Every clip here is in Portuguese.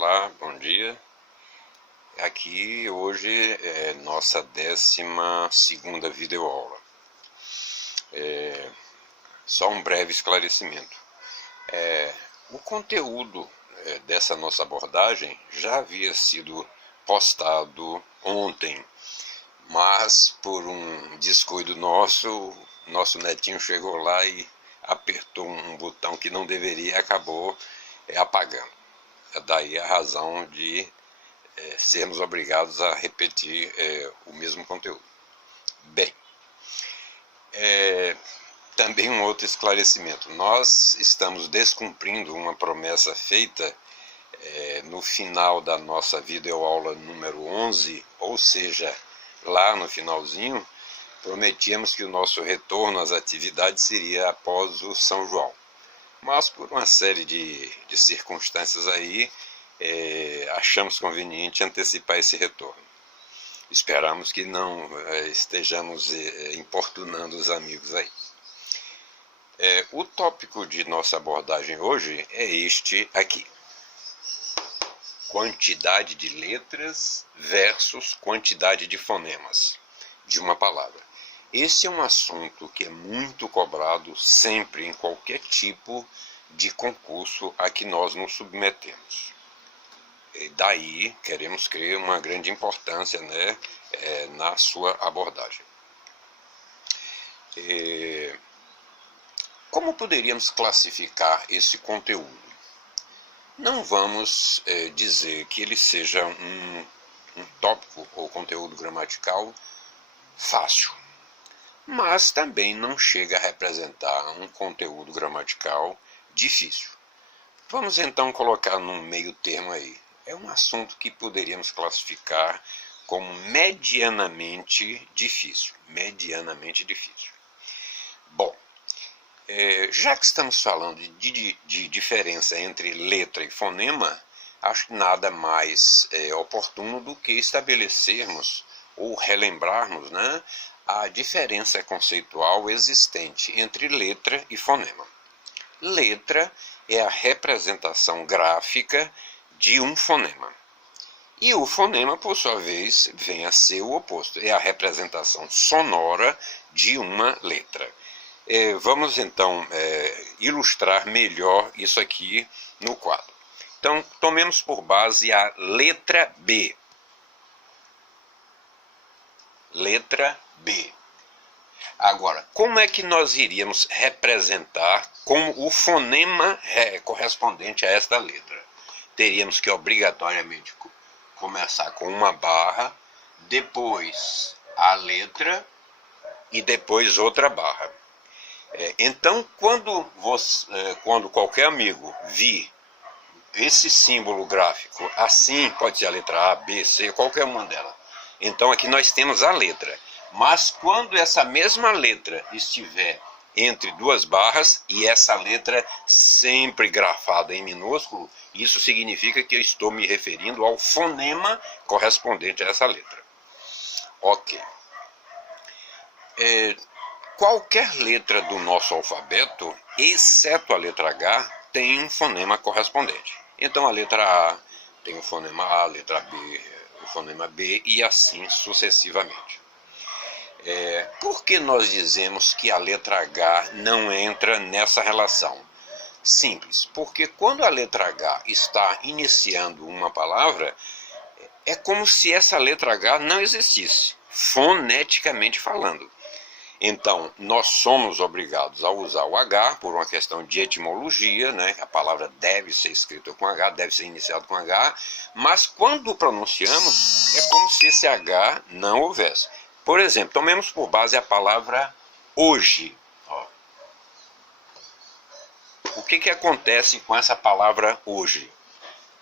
Olá, bom dia. Aqui hoje é nossa 12ª videoaula. Só um breve esclarecimento. O conteúdo dessa nossa abordagem já havia sido postado ontem, mas por um descuido nosso netinho chegou lá e apertou um botão que não deveria e acabou apagando. É daí a razão de sermos obrigados a repetir o mesmo conteúdo. Bem, também um outro esclarecimento. Nós estamos descumprindo uma promessa feita no final da nossa videoaula número 11, ou seja, lá no finalzinho, prometíamos que o nosso retorno às atividades seria após o São João. Mas por uma série de circunstâncias aí, achamos conveniente antecipar esse retorno. Esperamos que não estejamos importunando os amigos aí. O tópico de nossa abordagem hoje é este aqui: quantidade de letras versus quantidade de fonemas de uma palavra. Esse é um assunto que é muito cobrado sempre em qualquer tipo de concurso a que nós nos submetemos. E daí queremos crer uma grande importância, na sua abordagem. Como poderíamos classificar esse conteúdo? Não vamos dizer que ele seja um tópico ou conteúdo gramatical fácil, mas também não chega a representar um conteúdo gramatical difícil. Vamos então colocar num meio termo aí. É um assunto que poderíamos classificar como medianamente difícil. Medianamente difícil. Bom, já que estamos falando de diferença entre letra e fonema, acho que nada mais oportuno do que estabelecermos ou relembrarmos, a diferença conceitual existente entre letra e fonema. Letra é a representação gráfica de um fonema. E o fonema, por sua vez, vem a ser o oposto. É a representação sonora de uma letra. Vamos então ilustrar melhor isso aqui no quadro. Então, tomemos por base a letra B. Letra B. Agora, como é que nós iríamos representar com o fonema correspondente a esta letra? Teríamos que obrigatoriamente começar com uma barra, depois a letra e depois outra barra. Então, quando qualquer amigo vir esse símbolo gráfico assim, pode ser a letra A, B, C, qualquer uma delas. Então aqui nós temos a letra. Mas quando essa mesma letra estiver entre duas barras, e essa letra sempre grafada em minúsculo, isso significa que eu estou me referindo ao fonema correspondente a essa letra. Ok. Qualquer letra do nosso alfabeto, exceto a letra H, tem um fonema correspondente. Então a letra A tem o fonema A, a letra B, o fonema B, e assim sucessivamente. Por que nós dizemos que a letra H não entra nessa relação? Simples, porque quando a letra H está iniciando uma palavra, é como se essa letra H não existisse, foneticamente falando. Então, nós somos obrigados a usar o H por uma questão de etimologia, a palavra deve ser escrita com H, deve ser iniciada com H, mas quando pronunciamos, é como se esse H não houvesse. Por exemplo, tomemos por base a palavra hoje. O que acontece com essa palavra hoje?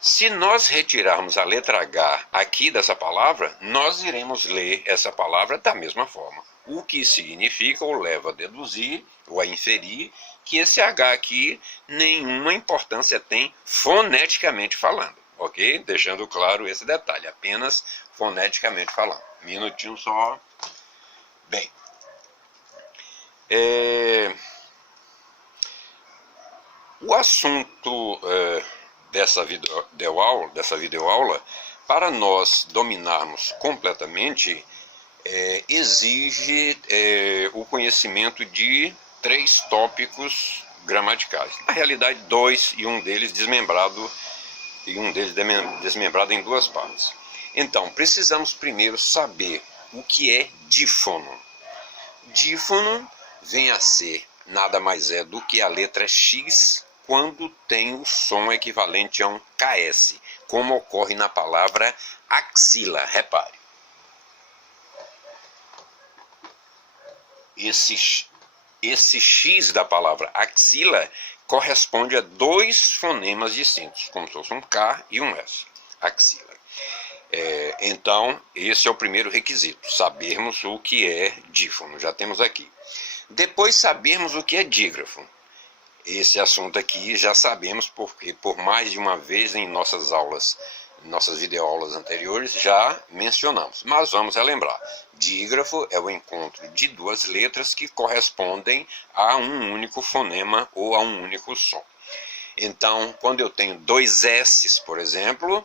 Se nós retirarmos a letra H aqui dessa palavra, nós iremos ler essa palavra da mesma forma. O que significa ou leva a deduzir ou a inferir que esse H aqui nenhuma importância tem foneticamente falando. Ok? Deixando claro esse detalhe, apenas foneticamente falando. Minutinho só. Bem, o assunto dessa videoaula, para nós dominarmos completamente, exige o conhecimento de 3 tópicos gramaticais. Na realidade, 2 e um deles desmembrado em 2 partes. Então, precisamos primeiro saber o que é dífono. Dífono vem a ser nada mais é do que a letra X quando tem o som equivalente a um KS, como ocorre na palavra axila. Repare. Esse X da palavra axila corresponde a 2 fonemas distintos, como se fosse um K e um S. Axila. Então, esse é o primeiro requisito, sabermos o que é dífono, já temos aqui. Depois, sabermos o que é dígrafo. Esse assunto aqui já sabemos, porque por mais de uma vez em nossas videoaulas anteriores já mencionamos. Mas vamos relembrar. Dígrafo é o encontro de 2 letras que correspondem a um único fonema ou a um único som. Então, quando eu tenho 2 S's, por exemplo,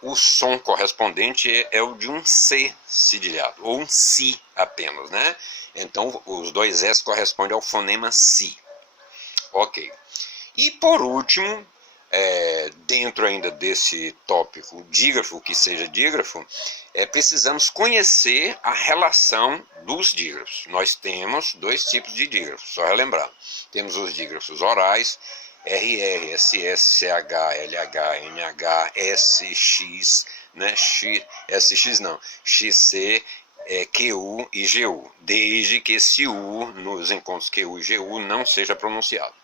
o som correspondente é o de um C cedilhado, ou um Si apenas, né? Então, os 2 S correspondem ao fonema Si. Ok. E por último, dentro ainda desse tópico dígrafo, que seja dígrafo, precisamos conhecer a relação dos dígrafos. Nós temos 2 tipos de dígrafos, só relembrar. Temos os dígrafos orais, RR, SS, CH, LH, NH, SX, né? SX não, XC, QU e GU, desde que esse U nos encontros QU e GU não seja pronunciado.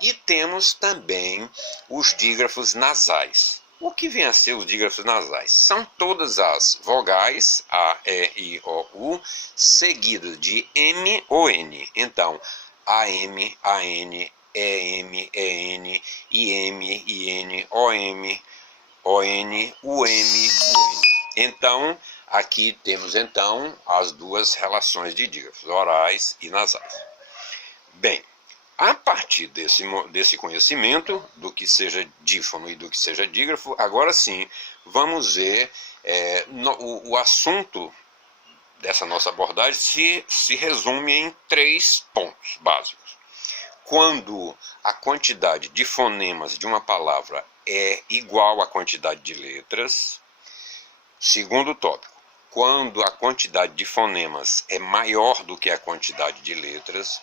E temos também os dígrafos nasais. O que vem a ser os dígrafos nasais? São todas as vogais, A, E, I, O, U, seguidas de M ou N. Então, AM, AN, EM, EN, IM, IN, OM, ON, UM, UN. Então, aqui temos as 2 relações de dígrafos, orais e nasais. Bem, a partir desse conhecimento do que seja dífono e do que seja dígrafo, agora sim, vamos ver o assunto dessa nossa abordagem se resume em 3 pontos básicos. Quando a quantidade de fonemas de uma palavra é igual à quantidade de letras. Segundo tópico, quando a quantidade de fonemas é maior do que a quantidade de letras.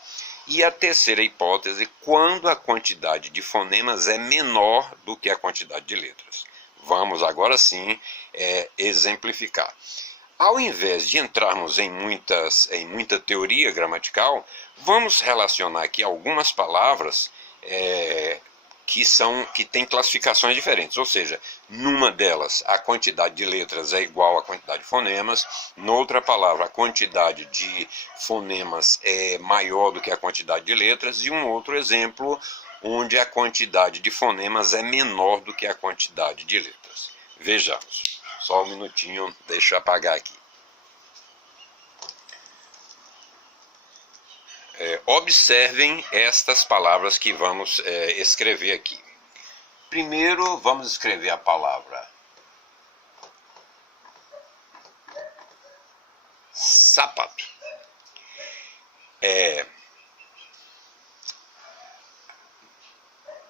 E a terceira hipótese, quando a quantidade de fonemas é menor do que a quantidade de letras. Vamos agora sim exemplificar. Ao invés de entrarmos em muita teoria gramatical, vamos relacionar aqui algumas palavras que têm classificações diferentes. Ou seja, numa delas a quantidade de letras é igual à quantidade de fonemas, noutra palavra a quantidade de fonemas é maior do que a quantidade de letras, e um outro exemplo onde a quantidade de fonemas é menor do que a quantidade de letras. Vejamos. Só um minutinho, deixa eu apagar aqui. Observem estas palavras que vamos escrever aqui. Primeiro, vamos escrever a palavra sapato.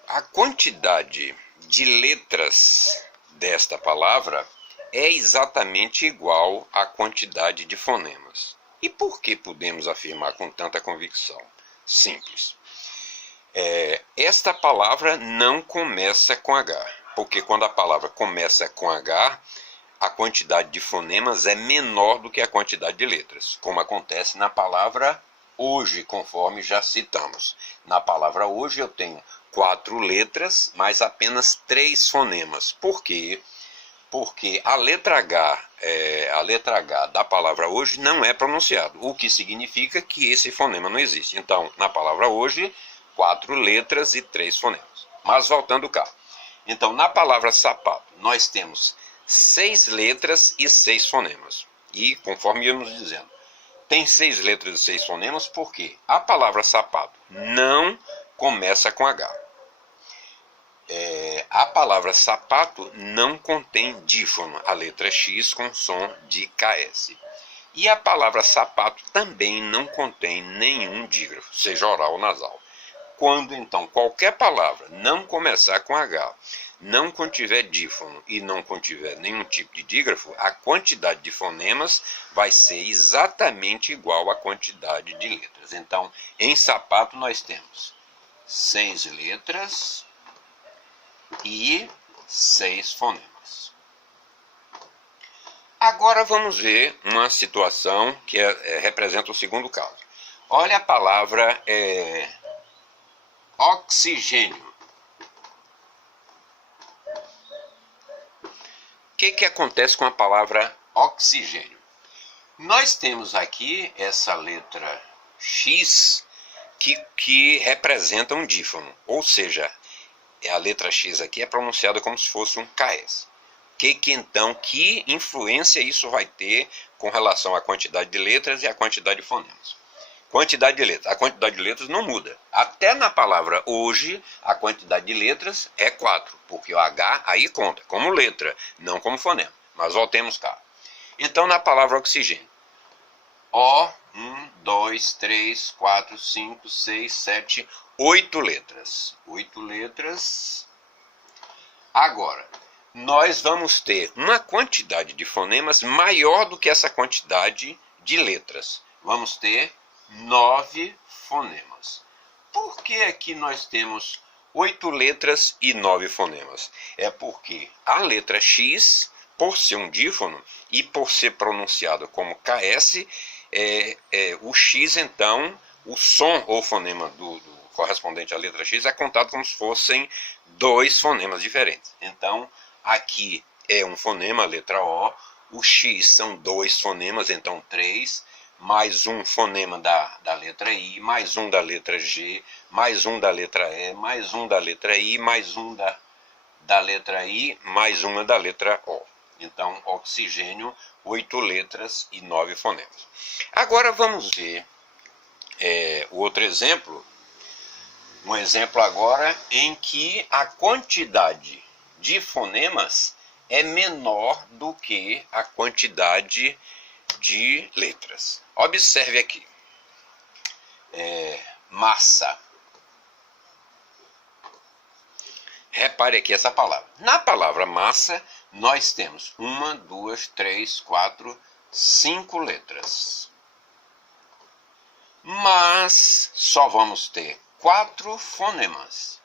A quantidade de letras desta palavra é exatamente igual à quantidade de fonemas. E por que podemos afirmar com tanta convicção? Simples. Esta palavra não começa com H, porque quando a palavra começa com H, a quantidade de fonemas é menor do que a quantidade de letras, como acontece na palavra hoje, conforme já citamos. Na palavra hoje eu tenho 4 letras, mas apenas 3 fonemas. Por quê? Porque a letra H da palavra hoje não é pronunciada, o que significa que esse fonema não existe. Então, na palavra hoje, 4 letras e 3 fonemas. Mas voltando cá. Então, na palavra sapato, nós temos 6 letras e 6 fonemas. E, conforme íamos dizendo, tem 6 letras e 6 fonemas porque a palavra sapato não começa com H. a palavra sapato não contém dífono, a letra X com som de KS. E a palavra sapato também não contém nenhum dígrafo, seja oral ou nasal. Quando, então, qualquer palavra não começar com H, não contiver dífono e não contiver nenhum tipo de dígrafo, a quantidade de fonemas vai ser exatamente igual à quantidade de letras. Então, em sapato nós temos 6 letras e 6 fonemas. Agora vamos ver uma situação que representa o segundo caso. Olha a palavra oxigênio. O que acontece com a palavra oxigênio? Nós temos aqui essa letra X que representa um dífono, ou seja, a letra X aqui é pronunciada como se fosse um KS. Que influência isso vai ter com relação à quantidade de letras e à quantidade de fonemas? Quantidade de letras. A quantidade de letras não muda. Até na palavra hoje, a quantidade de letras é 4, porque o H aí conta como letra, não como fonema. Mas voltemos cá. Então, na palavra oxigênio. O, 1, 2, 3, 4, 5, 6, 7, 8 letras. 8 letras. Agora, nós vamos ter uma quantidade de fonemas maior do que essa quantidade de letras. Vamos ter 9 fonemas. Por que aqui nós temos 8 letras e 9 fonemas? É porque a letra X, por ser um dífono e por ser pronunciado como KS, o X, então, o som ou fonema do correspondente à letra X é contado como se fossem 2 fonemas diferentes. Então, aqui é um fonema, a letra O X são 2 fonemas, então 3, mais um fonema da letra I, mais um da letra G, mais um da letra E, mais um da letra I, mais um da letra I, mais uma da letra O. Então, oxigênio, 8 letras e 9 fonemas. Agora vamos ver o outro exemplo. Um exemplo agora em que a quantidade de fonemas é menor do que a quantidade de letras. Observe aqui. Massa. Repare aqui essa palavra. Na palavra massa, nós temos 1, 2, 3, 4, 5 letras. Mas só vamos ter 4 fonemas.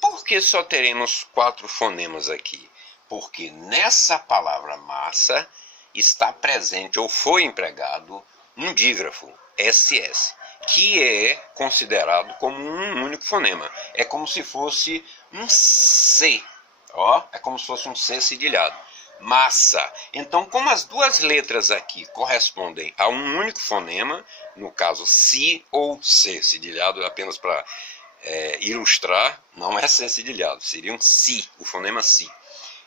Por que só teremos 4 fonemas aqui? Porque nessa palavra massa está presente ou foi empregado um dígrafo, SS, que é considerado como um único fonema. É como se fosse um C, é como se fosse um C cedilhado. Massa. Então, como as duas letras aqui correspondem a um único fonema, no caso Si ou C cedilhado, apenas para ilustrar, não é C cedilhado, seria um Si, o fonema Si.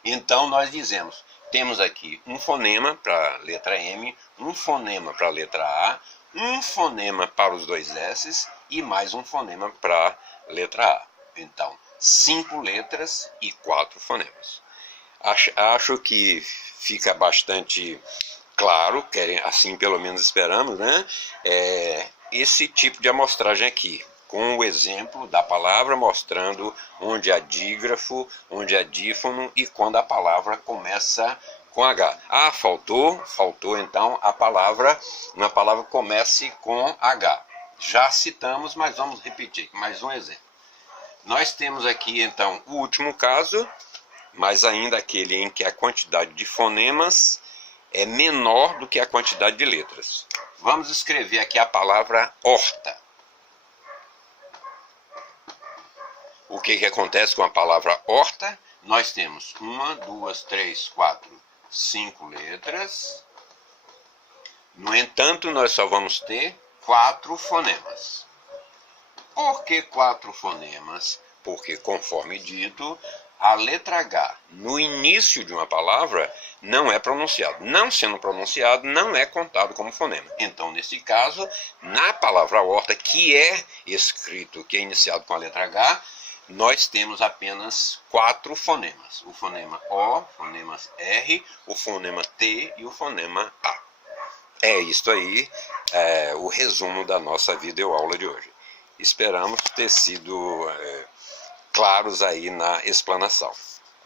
Então, nós dizemos, temos aqui um fonema para a letra M, um fonema para a letra A, um fonema para os 2 S's e mais um fonema para a letra A. Então, 5 letras e 4 fonemas. Acho que fica bastante claro, assim pelo menos esperamos, né? Esse tipo de amostragem aqui, com o exemplo da palavra mostrando onde há dígrafo, onde há dífono e quando a palavra começa com H. Faltou então uma palavra comece com H. Já citamos, mas vamos repetir mais um exemplo. Nós temos aqui então o último caso, mas ainda aquele em que a quantidade de fonemas é menor do que a quantidade de letras. Vamos escrever aqui a palavra horta. O que acontece com a palavra horta? Nós temos 1, 2, 3, 4, 5 letras. No entanto, nós só vamos ter 4 fonemas. Por que 4 fonemas? Porque, conforme dito, a letra H no início de uma palavra não é pronunciado. Não sendo pronunciado, não é contado como fonema. Então, nesse caso, na palavra horta, que é escrito, que é iniciado com a letra H, nós temos apenas 4 fonemas. O fonema O, o fonema R, o fonema T e o fonema A. É isso aí, o resumo da nossa videoaula de hoje. Esperamos ter sido claros aí na explanação.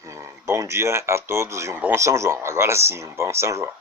Um bom dia a todos e um bom São João. Agora sim, um bom São João.